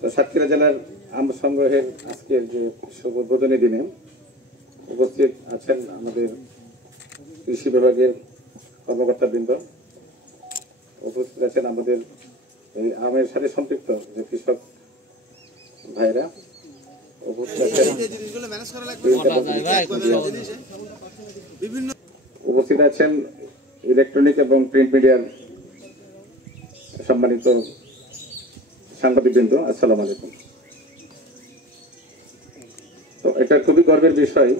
তো সাতক্ষীরা জেলার আম সংগ্রহের আজকের যে শুভ উদ্বোধনী দিনে উপস্থিত আছেন আমাদের কৃষি বিভাগের কর্মকর্তাবৃন্দ, উপস্থিত আছেন আমাদের এই আমের সাথে সম্পৃক্ত যে কৃষক ভাইরা, উপস্থিত আছেন ইলেকট্রনিক এবং প্রিন্ট মিডিয়ার সম্মানিত সাংবাদিকবৃন্দ, আসসালামু আলাইকুম। তো এটা খুবই গর্বের বিষয়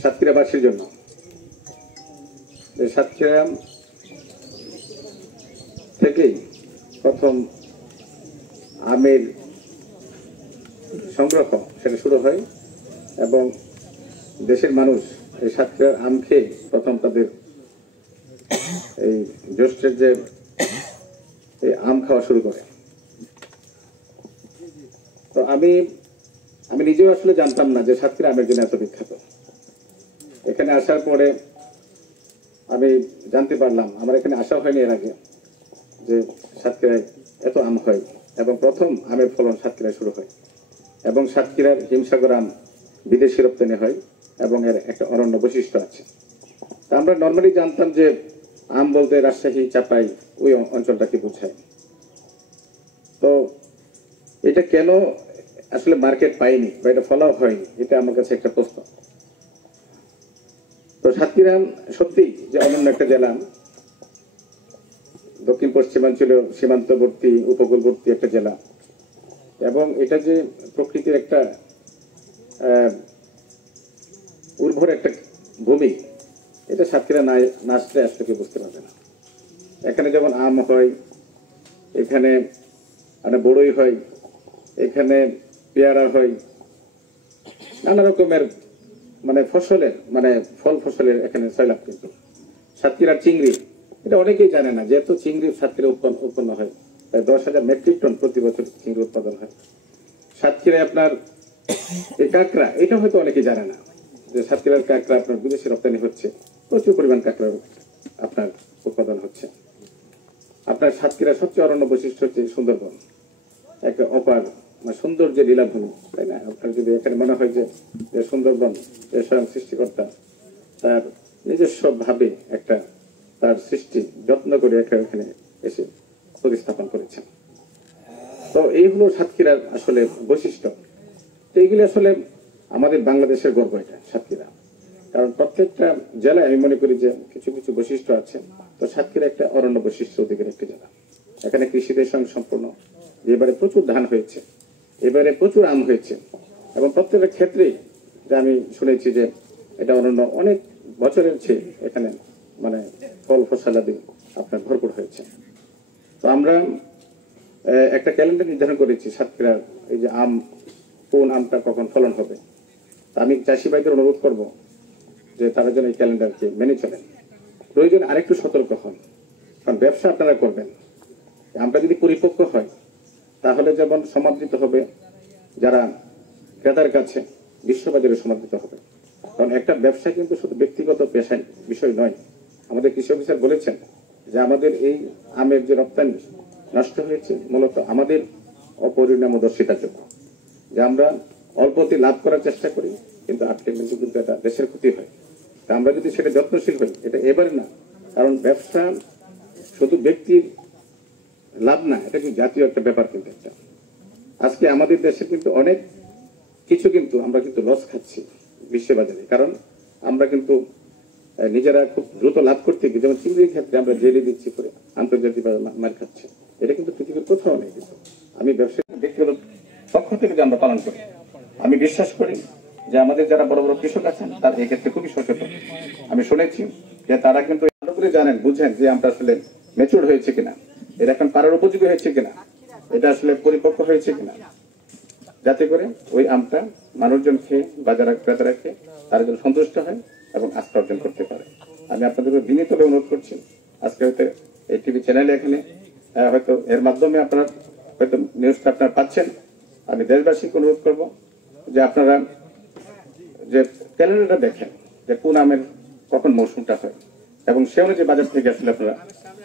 সাতক্ষীরাবাসীর জন্য। সাতক্ষীরা থেকেই প্রথম আমের সংগ্রহ সেটা শুরু হয় এবং দেশের মানুষ এই সাতক্ষীরার আম খেয়ে প্রথম তাদের এই জ্যৈষ্ঠের যে আম খাওয়া শুরু করে। তো আমি নিজেও আসলে জানতাম না যে সাতক্ষীরা আমের জন্য এত বিখ্যাত। এখানে আসার পরে আমি জানতে পারলাম, আমার এখানে আসা হয়নি এর আগে, যে সাতক্ষীরায় এত আম হয় এবং প্রথম আমের ফলন সাতক্ষীরায় শুরু হয় এবং সাতক্ষীরার হিমসাগর আম বিদেশি রপ্তানি হয় এবং এর একটা অনন্য বৈশিষ্ট্য আছে। তা আমরা নর্মালি জানতাম যে আম বলতে রাজশাহী, চাপাই ওই অঞ্চলটাকে বোঝায়। তো এটা কেন আসলে মার্কেট পাইনি বা এটা ফলাও হয়নি, এটা আমার কাছে একটা প্রশ্ন। তো সাতক্ষীরা সত্যি যে অনন্য একটা জেলা, দক্ষিণ পশ্চিমাঞ্চলীয় সীমান্তবর্তী উপকূলবর্তী একটা জেলা এবং এটা যে প্রকৃতির একটা উর্বর একটা ভূমি, এটা সাতক্ষীরা না আসলে আসলে কেউ বুঝতে পারবে না। এখানে যেমন আম হয়, এখানে বড়ই হয়, এখানে পেয়ারা হয়, নানা রকমের ফসলের ফল ফসলের এখানে সয়লাভ। কিন্তু সাতক্ষীরার চিংড়ি, এটা অনেকেই জানে না যে এত চিংড়ি সাতক্ষীরা উৎপন্ন হয়, প্রায় 10,000 মেট্রিক টন প্রতি বছর চিংড়ি উৎপাদন হয়। সাতক্ষীরায় আপনার এই কাঁকড়া, এটা হয়তো অনেকেই জানে না যে সাতক্ষীরার কাঁকড়া আপনার বিদেশে রপ্তানি হচ্ছে, প্রচুর পরিমাণ কাঁকড়া আপনার উৎপাদন হচ্ছে। আপনার সাতক্ষীরার সবচেয়ে অনন্য বৈশিষ্ট্য হচ্ছে সুন্দরবন, একটা অপার সুন্দর যে লীলাভূমি, তাই না? আপনার যদি এখানে মনে হয় যে সুন্দরবন স্বয়ং সৃষ্টিকর্তা তার নিজস্ব ভাবে একটা তার সৃষ্টি যত্ন করে এখানে এসে প্রতিস্থাপন করেছেন। তো এই হলো সাতক্ষীরার আসলে বৈশিষ্ট্য। তো এইগুলি আসলে আমাদের বাংলাদেশের গর্ব, এটা সাতক্ষীরা। কারণ প্রত্যেকটা জেলায় আমি মনে করি যে কিছু কিছু বৈশিষ্ট্য আছে। তো সাতক্ষীরা একটা অরণ্য বৈশিষ্ট্য অধিকারী একটি জেলা। এখানে কৃষিদের সঙ্গে সম্পূর্ণ। এবারে প্রচুর ধান হয়েছে, এবারে প্রচুর আম হয়েছে এবং প্রত্যেকটা ক্ষেত্রেই যে আমি শুনেছি যে এটা অনন্য অনেক বছরের চেয়ে এখানে ফল ফসলাদি আপনার ভরপুর হয়েছে। তো আমরা একটা ক্যালেন্ডার নির্ধারণ করেছি সাতক্ষীরার এই যে আম, কোন আমটা কখন ফলন হবে। আমি চাষি ভাইদের অনুরোধ করব যে তারা যেন এই ক্যালেন্ডারকে মেনে চলেন। প্রয়োজন আরেকটু সতর্ক হন, কারণ ব্যবসা আপনারা করবেন। আমরা যদি পরিপক্ক হয় তাহলে যেমন সমাদৃত হবে যারা ক্রেতার কাছে, বিশ্ববাজারে সমাদৃত হবে। কারণ একটা ব্যবসা কিন্তু শুধু ব্যক্তিগত পেশার বিষয় নয়। আমাদের কৃষি অফিসার বলেছেন যে আমাদের এই আমের যে রপ্তানি নষ্ট হয়েছে মূলত আমাদের অপরিণামদর্শিতার জন্য, যে আমরা অল্পতে লাভ করার চেষ্টা করি কিন্তু আলটিমেটলি কিন্তু এটা দেশের ক্ষতি হয়। তা আমরা যদি সেটা যত্নশীল হই, এটা এবারে না, কারণ ব্যবসা শুধু ব্যক্তির লাভ না, এটা কিন্তু জাতীয় একটা ব্যাপার। কিন্তু একটা আজকে আমাদের দেশে কিন্তু অনেক কিছু কিন্তু আমরা কিন্তু লস খাচ্ছি বিশ্ববাজারে, কারণ আমরা কিন্তু নিজেরা খুব দ্রুত লাভ করতে গিয়ে, যেমন চিংড়ির ক্ষেত্রে আমরা জেলে দিচ্ছি করে আন্তর্জাতিক মার খাচ্ছি, এটা কিন্তু পৃথিবীর কোথাও নেই। কিন্তু আমি ব্যবসায়ী ব্যক্তিগত পক্ষ থেকে যে আমরা পালন করি, আমি বিশ্বাস করি যে আমাদের যারা বড় বড় কৃষক আছেন তার এক্ষেত্রে খুবই সচেতন। আমি শুনেছি যে তারা কিন্তু ভালো করে জানেন, বুঝেন যে আমরা আসলে ম্যাচিউর হয়েছে কিনা, এটা এখন পাড়ার উপযোগী হয়েছে কিনা, এটা আসলে পরিপক্ক হয়েছে কিনা, যাতে করে ওই আমটা মানুষজন খেয়ে বাজারে ক্রেতারা খেয়ে তারা যেন সন্তুষ্ট হয় এবং আস্থা অর্জন করতে পারে। আমি আপনাদেরকে বিনীতভাবে অনুরোধ করছি, আজকে হয়তো এই টিভি চ্যানেলে এখানে হয়তো এর মাধ্যমে আপনারা হয়তো নিউজটা আপনারা পাচ্ছেন। আমি দেশবাসীকে অনুরোধ করব যে আপনারা যে ক্যালেন্ডারটা দেখেন যে কোন আমের কখন মৌসুমটা হয় এবং সে অনুযায়ী বাজার থেকে আসলে আপনারা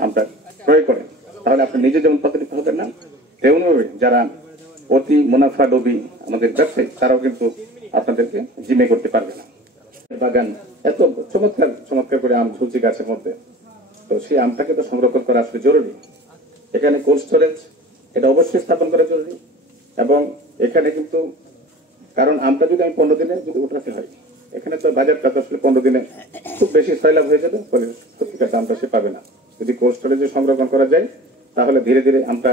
আমটা ক্রয় করেন, তাহলে আপনি নিজে যেমন প্রতারিত হবেন না তেমনভাবে যারা অতি মুনাফা লোভী আমাদের ব্যবসায়ী তারাও কিন্তু আপনাদেরকে জিম্মে করতে পারবে না। বাগান এত চমৎকার চমৎকার করে আম ঝুলছে গাছের মধ্যে, তো সেই আমটাকে তো সংরক্ষণ করা আসলে জরুরি। এখানে কোল্ড স্টোরেজ এটা অবশ্যই স্থাপন করা জরুরি, এবং এখানে কিন্তু কারণ আমটা যদি আমি 15 দিনে যদি উঠাতে হয়, এখানে তো বাজারটা তো আসলে 15 দিনে খুব বেশি সয়লাভ হয়ে যাবে, ফলে সত্যিকার দামটা সে পাবে না। যদি কোল্ড স্টোরেজে সংরক্ষণ করা যায় তাহলে ধীরে ধীরে আমটা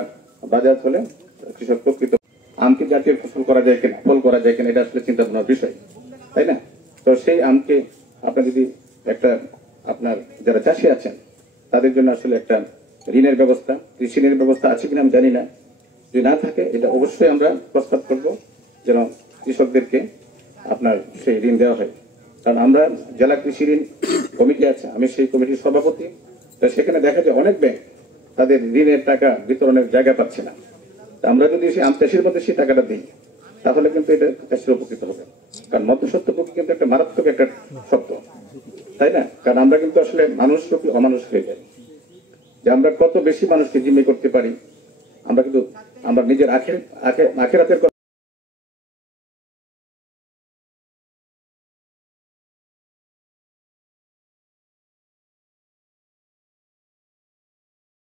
বাজার হলে কৃষক প্রকৃত আমকে জাতীয় ফসল করা যায় কিনা, ফল করা যায় কিনা, এটা আসলে চিন্তা ভাবনার বিষয়, তাই না? তো সেই আমকে আপনার যদি একটা আপনার যারা চাষি আছেন তাদের জন্য আসলে একটা ঋণের ব্যবস্থা, কৃষি ঋণের ব্যবস্থা আছে কিনা আমি জানি না, যদি না থাকে এটা অবশ্যই আমরা প্রস্তাব করব যেন কৃষকদেরকে আপনার সেই ঋণ দেওয়া হয়। কারণ আমরা জেলা কৃষি ঋণ কমিটি আছে, আমি সেই কমিটির সভাপতি, তো সেখানে দেখা যায় অনেক ব্যাংক তাদের ঋণের টাকা বিতরণের জায়গা পাচ্ছে না। আমরা যদি সেই আম চাষির মধ্যে সেই টাকাটা দিই তাহলে কিন্তু এটা চাষির উপকৃত হবে। কারণ মধ্যস্বত্বভোগী কিন্তু একটা মারাত্মক একটা শব্দ, তাই না? কারণ আমরা কিন্তু আসলে মানুষ রূপী অমানুষ হয়ে যাই, যে আমরা কত বেশি মানুষকে জিম্মি করতে পারি। আমরা কিন্তু আমরা নিজের আখেরাতের